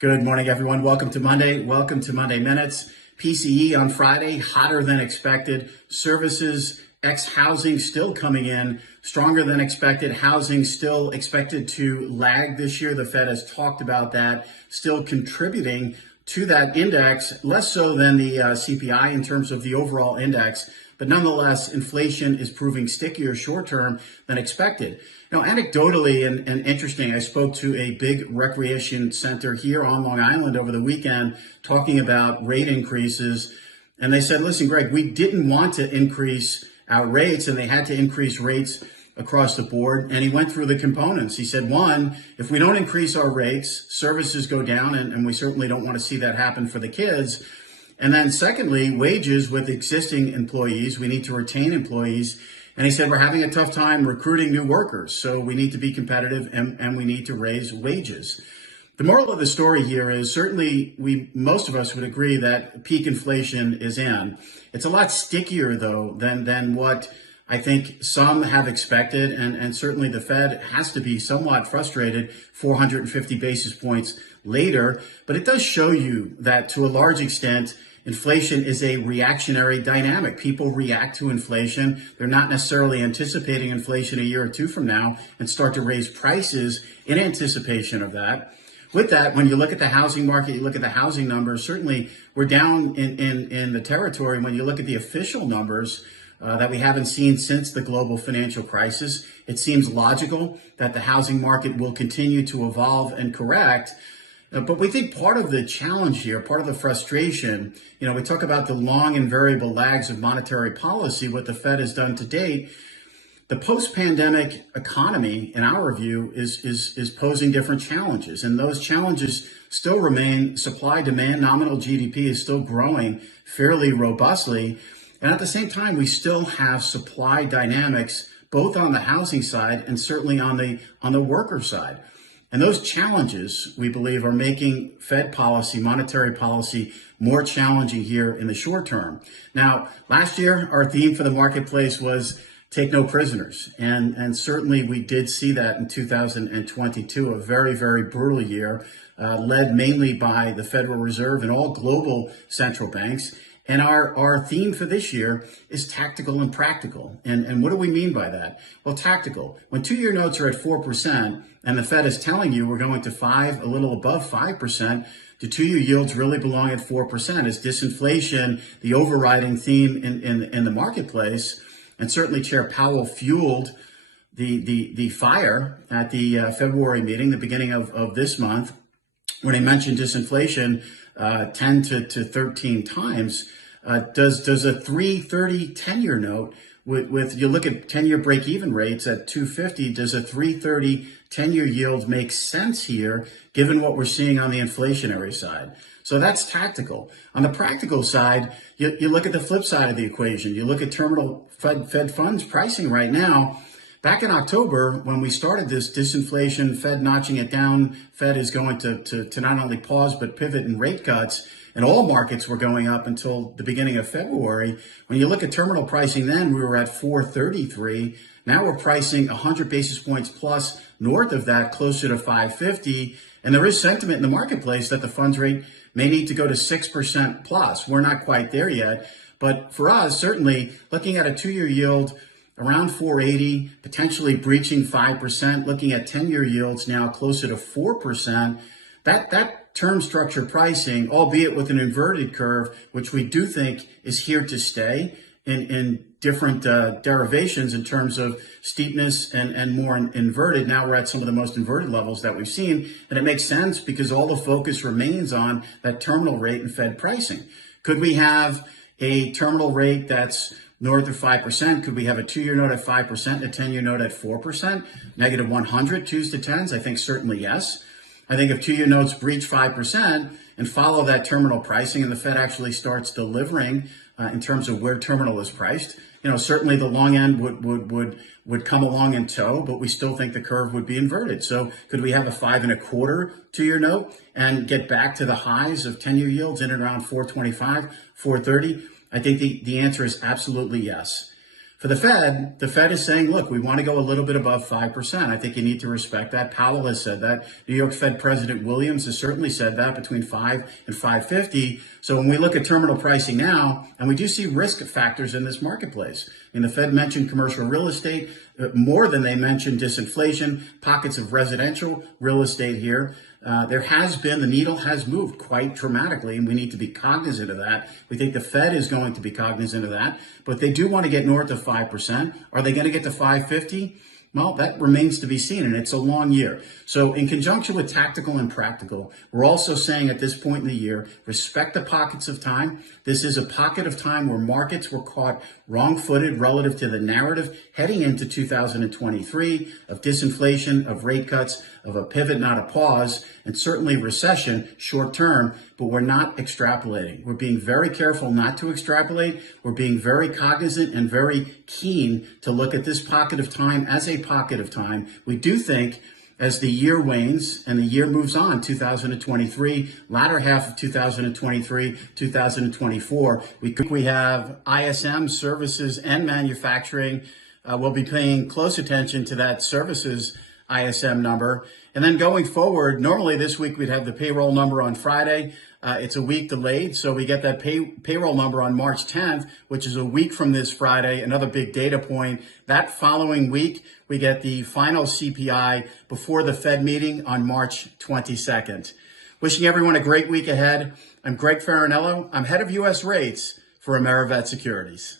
Good morning, everyone. Welcome to Monday. Welcome to Monday Minutes. PCE on Friday, hotter than expected. Services, ex-housing still coming in stronger than expected. Housing still expected to lag this year. The Fed has talked about that, still contributing to that index, less so than the CPI in terms of the overall index. But nonetheless, inflation is proving stickier short term than expected. Now, anecdotally and interesting, I spoke to a big recreation center here on Long Island over the weekend talking about rate increases. And they said, listen, Greg, we didn't want to increase our rates, and they had to increase rates across the board. And he went through the components. He said, one, if we don't increase our rates, services go down, and we certainly don't want to see that happen for the kids. And then secondly, wages with existing employees. We need to retain employees. And he said, we're having a tough time recruiting new workers. So we need to be competitive and we need to raise wages. The moral of the story here is certainly most of us would agree that peak inflation is in. It's a lot stickier, though, than what I think some have expected. And certainly the Fed has to be somewhat frustrated 450 basis points later. But it does show you that to a large extent, inflation is a reactionary dynamic. People react to inflation. They're not necessarily anticipating inflation a year or two from now and start to raise prices in anticipation of that. With that, when you look at the housing market, you look at the housing numbers, certainly we're down in the territory. When you look at the official numbers that we haven't seen since the global financial crisis, it seems logical that the housing market will continue to evolve and correct. But we think part of the challenge here, part of the frustration, we talk about the long and variable lags of monetary policy, what the Fed has done to date. The post-pandemic economy, in our view, is posing different challenges. And those challenges still remain. Supply, demand, nominal GDP is still growing fairly robustly. And at the same time, we still have supply dynamics, both on the housing side and certainly on the worker side. And those challenges, we believe, are making Fed policy, monetary policy, more challenging here in the short term. Now, last year, our theme for the marketplace was take no prisoners. And certainly we did see that in 2022, a very, very brutal year, led mainly by the Federal Reserve and all global central banks. And our theme for this year is tactical and practical. And what do we mean by that? Well, tactical. When 2-year notes are at 4% and the Fed is telling you we're going to 5, a little above 5%, the 2-year yields really belong at 4%. Is disinflation the overriding theme in the marketplace? And certainly Chair Powell fueled the fire at the February meeting, the beginning of this month, when he mentioned disinflation 10 to 13 times. Does a 3.30 10-year note with you look at 10-year break-even rates at 250, does a 3.30 10-year yield make sense here given what we're seeing on the inflationary side? So that's tactical. On the practical side, you look at the flip side of the equation. You look at terminal Fed funds pricing right now. Back in October, when we started this disinflation, Fed notching it down, Fed is going to not only pause but pivot in rate cuts, and all markets were going up until the beginning of February. When you look at terminal pricing then, we were at 433. Now we're pricing 100 basis points plus north of that, closer to 550. And there is sentiment in the marketplace that the funds rate may need to go to 6% plus. We're not quite there yet. But for us, certainly looking at a 2-year yield around 480, potentially breaching 5%, looking at 10-year yields now closer to 4%. That term structure pricing, albeit with an inverted curve, which we do think is here to stay in different derivations in terms of steepness and more inverted. Now we're at some of the most inverted levels that we've seen. And it makes sense because all the focus remains on that terminal rate and Fed pricing. Could we have a terminal rate that's north of 5%? Could we have a 2-year note at 5%, a 10-year note at 4%, negative 100, 2s to 10s? I think certainly yes. I think if 2-year notes breach 5% and follow that terminal pricing and the Fed actually starts delivering in terms of where terminal is priced, certainly the long end would come along in tow, but we still think the curve would be inverted. So could we have a 5.25 2-year note and get back to the highs of 10-year yields in and around 425, 430? I think the answer is absolutely yes. For the Fed is saying, look, we want to go a little bit above 5%. I think you need to respect that. Powell has said that. New York Fed President Williams has certainly said that, between 5 and 550. So when we look at terminal pricing now, and we do see risk factors in this marketplace. I mean, the Fed mentioned commercial real estate more than they mentioned disinflation, pockets of residential real estate here. The needle has moved quite dramatically, and we need to be cognizant of that. We think the Fed is going to be cognizant of that, but they do want to get north of 5%. Are they going to get to 550? Well, that remains to be seen, and it's a long year. So in conjunction with tactical and practical, we're also saying at this point in the year, respect the pockets of time. This is a pocket of time where markets were caught wrong-footed relative to the narrative heading into 2023 of disinflation, of rate cuts, of a pivot, not a pause, and certainly recession short-term, but we're not extrapolating. We're being very careful not to extrapolate. We're being very cognizant and very keen to look at this pocket of time as a pocket of time. We do think as the year wanes and the year moves on, 2023, latter half of 2023, 2024, we have ISM, services, and manufacturing. We'll be paying close attention to that services ISM number. And then going forward, normally this week we'd have the payroll number on Friday. It's a week delayed, so we get that payroll number on March 10th, which is a week from this Friday, another big data point. That following week, we get the final CPI before the Fed meeting on March 22nd. Wishing everyone a great week ahead. I'm Greg Faranello. I'm head of U.S. rates for AmeriVet Securities.